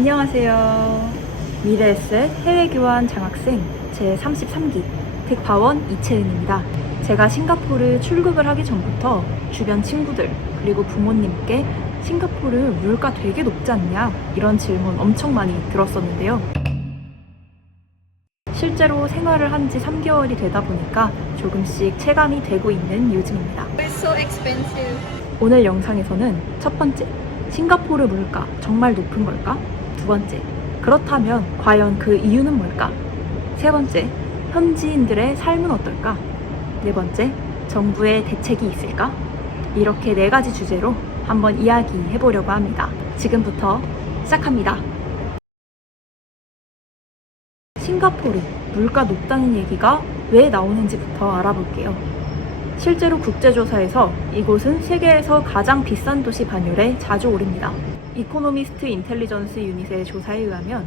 안녕하세요. 미래에셋 해외교환 장학생 제33기 택파원 이채은입니다. 제가 싱가포르 출국을 하기 전부터 주변 친구들 그리고 부모님께 싱가포르 물가 되게 높지 않냐? 이런 질문 엄청 많이 들었었는데요. 실제로 생활을 한 지 3개월이 되다 보니까 조금씩 체감이 되고 있는 요즘입니다. It's so expensive. 오늘 영상에서는 첫 번째, 싱가포르 물가 정말 높은 걸까? 두 번째, 그렇다면 과연 그 이유는 뭘까? 세 번째, 현지인들의 삶은 어떨까? 네 번째, 정부의 대책이 있을까? 이렇게 네 가지 주제로 한번 이야기해 보려고 합니다. 지금부터 시작합니다. 싱가포르 물가 높다는 얘기가 왜 나오는지부터 알아볼게요. 실제로 국제조사에서 이곳은 세계에서 가장 비싼 도시 반열에 자주 오릅니다. 이코노미스트 인텔리전스 유닛의 조사에 의하면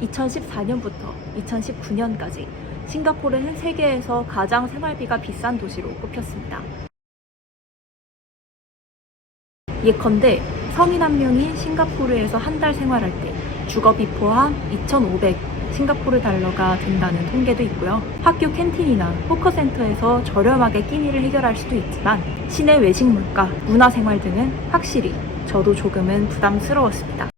2014년부터 2019년까지 싱가포르는 세계에서 가장 생활비가 비싼 도시로 꼽혔습니다. 예컨대 성인 한 명이 싱가포르에서 한 달 생활할 때 주거비 포함 2,500 싱가포르 달러가 된다는 통계도 있고요. 학교 캔틴이나 호커센터에서 저렴하게 끼니를 해결할 수도 있지만 시내 외식 물가, 문화생활 등은 확실히 저도 조금은 부담스러웠습니다.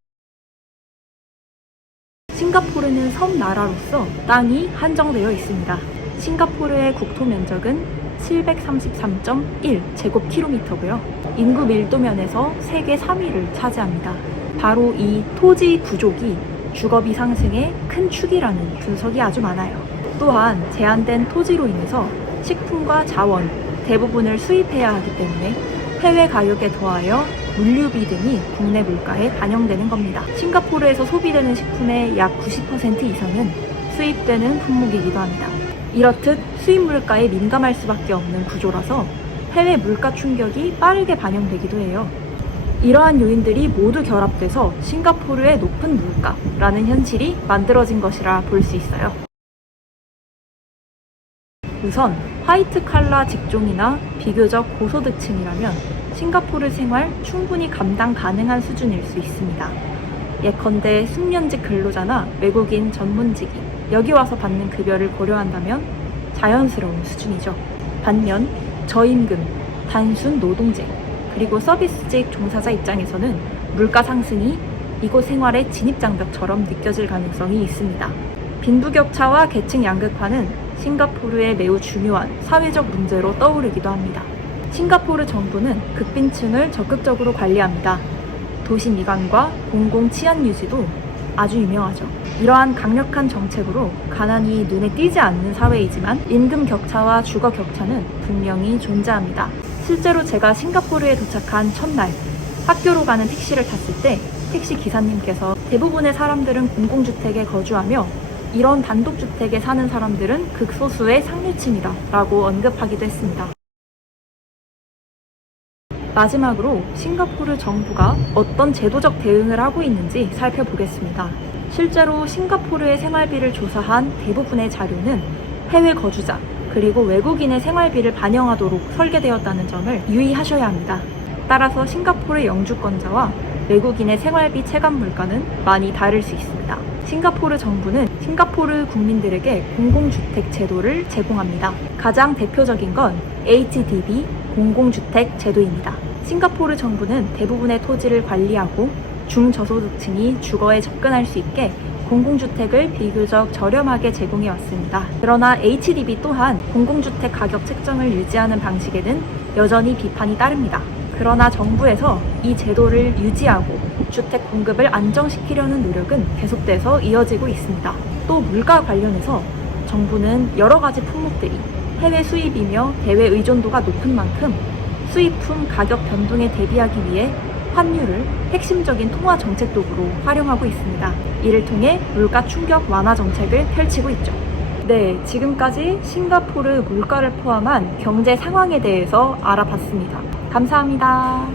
싱가포르는 섬나라로서 땅이 한정되어 있습니다. 싱가포르의 국토 면적은 733.1 제곱킬로미터고요. 인구 밀도면에서 세계 3위를 차지합니다. 바로 이 토지 부족이 주거비 상승의 큰 축이라는 분석이 아주 많아요. 또한 제한된 토지로 인해서 식품과 자원 대부분을 수입해야 하기 때문에 해외 가격에 더하여 물류비 등이 국내 물가에 반영되는 겁니다. 싱가포르에서 소비되는 식품의 약 90% 이상은 수입되는 품목이기도 합니다. 이렇듯 수입 물가에 민감할 수밖에 없는 구조라서 해외 물가 충격이 빠르게 반영되기도 해요. 이러한 요인들이 모두 결합돼서 싱가포르의 높은 물가라는 현실이 만들어진 것이라 볼 수 있어요. 우선 화이트 칼라 직종이나 비교적 고소득층이라면 싱가포르 생활 충분히 감당 가능한 수준일 수 있습니다. 예컨대 숙련직 근로자나 외국인 전문직이 여기 와서 받는 급여를 고려한다면 자연스러운 수준이죠. 반면 저임금, 단순 노동제, 그리고 서비스직 종사자 입장에서는 물가 상승이 이곳 생활의 진입장벽처럼 느껴질 가능성이 있습니다. 빈부격차와 계층 양극화는 싱가포르의 매우 중요한 사회적 문제로 떠오르기도 합니다. 싱가포르 정부는 극빈층을 적극적으로 관리합니다. 도시 미관과 공공 치안 유지도 아주 유명하죠. 이러한 강력한 정책으로 가난이 눈에 띄지 않는 사회이지만 임금 격차와 주거 격차는 분명히 존재합니다. 실제로 제가 싱가포르에 도착한 첫날 학교로 가는 택시를 탔을 때 택시 기사님께서 대부분의 사람들은 공공주택에 거주하며 이런 단독주택에 사는 사람들은 극소수의 상류층이다 라고 언급하기도 했습니다. 마지막으로 싱가포르 정부가 어떤 제도적 대응을 하고 있는지 살펴보겠습니다. 실제로 싱가포르의 생활비를 조사한 대부분의 자료는 해외 거주자 그리고 외국인의 생활비를 반영하도록 설계되었다는 점을 유의하셔야 합니다. 따라서 싱가포르 영주권자와 외국인의 생활비 체감 물가는 많이 다를 수 있습니다. 싱가포르 정부는 싱가포르 국민들에게 공공주택 제도를 제공합니다. 가장 대표적인 건 HDB 공공주택 제도입니다. 싱가포르 정부는 대부분의 토지를 관리하고 중저소득층이 주거에 접근할 수 있게 공공주택을 비교적 저렴하게 제공해 왔습니다. 그러나 HDB 또한 공공주택 가격 책정을 유지하는 방식에는 여전히 비판이 따릅니다. 그러나 정부에서 이 제도를 유지하고 주택 공급을 안정시키려는 노력은 계속돼서 이어지고 있습니다. 또 물가 관련해서 정부는 여러 가지 품목들이 해외 수입이며 대외 의존도가 높은 만큼 수입품 가격 변동에 대비하기 위해 환율을 핵심적인 통화 정책 도구로 활용하고 있습니다. 이를 통해 물가 충격 완화 정책을 펼치고 있죠. 네, 지금까지 싱가포르 물가를 포함한 경제 상황에 대해서 알아봤습니다. 감사합니다.